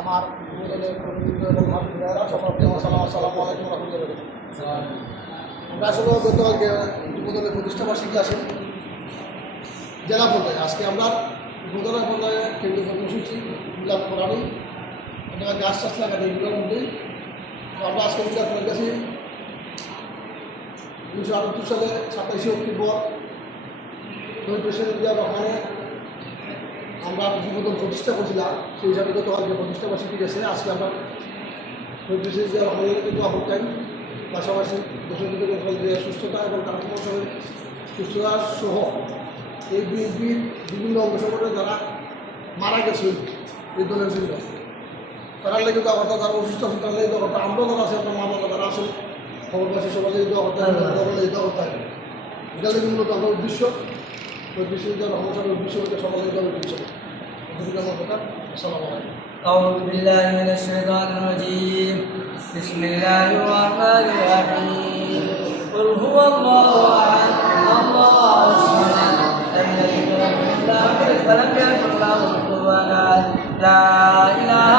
আমার সকলকে আসসালামু আলাইকুম রহমতুল্লাহ। আমরা আসলে গতকালকে উপদলের প্রতিষ্ঠাবার্ষিকী আসেন জেলা পর্যায়ে। আজকে আমরা উপজেলা পর্যায়ে কেন্দ্রীয় কর্মসূচি মিলাদ করানি এটা গাছ চাষ লাগানি এগুলোর মধ্যেই আমরা আজকে মিলাদ করে গেছি 1978 সালে 27শে অক্টোবর শহীদ প্রেসিডেন্ট জিয়া রহমানের আমরা যুবদল প্রতিষ্ঠা করছিলাম, সেই হিসাবে গতকালকে প্রতিষ্ঠাবার্ষিকী গেছে। আজকে আমরা শহীদ প্রেসিডেন্ট জিয়া রহমানের কিন্তু আহ্বান পাশাপাশি দেশের যে সুস্থতা এবং তার কর্মসূচির সুস্থতা সহ এই বিএনপির বিভিন্ন অঙ্গ সংগঠনে যারা মারা গেছেন এই দলের জন্য তারা লেগে তো আবার যারা অসুস্থ আছেন তারা লেগে তো আমরা যারা আছে আপনার মা বাবা যারা আছেন খবরবাসী সবাই লেগে তো থাকে এটা লেগে মূলত আমরা উদ্দেশ্য শহীদ রহমান সাহেবের উদ্দেশ্য হচ্ছে সকালে দেওয়ার উদ্দেশ্য। আমার কথা আসসালামু আলাইকুম। أعوذ بالله من الشيطان الرجيم بسم الله الرحمن الرحيم قل هو الله أحد الله الصمد لم يلد ولم يولد ولم يكن له كفوا أحد لا إله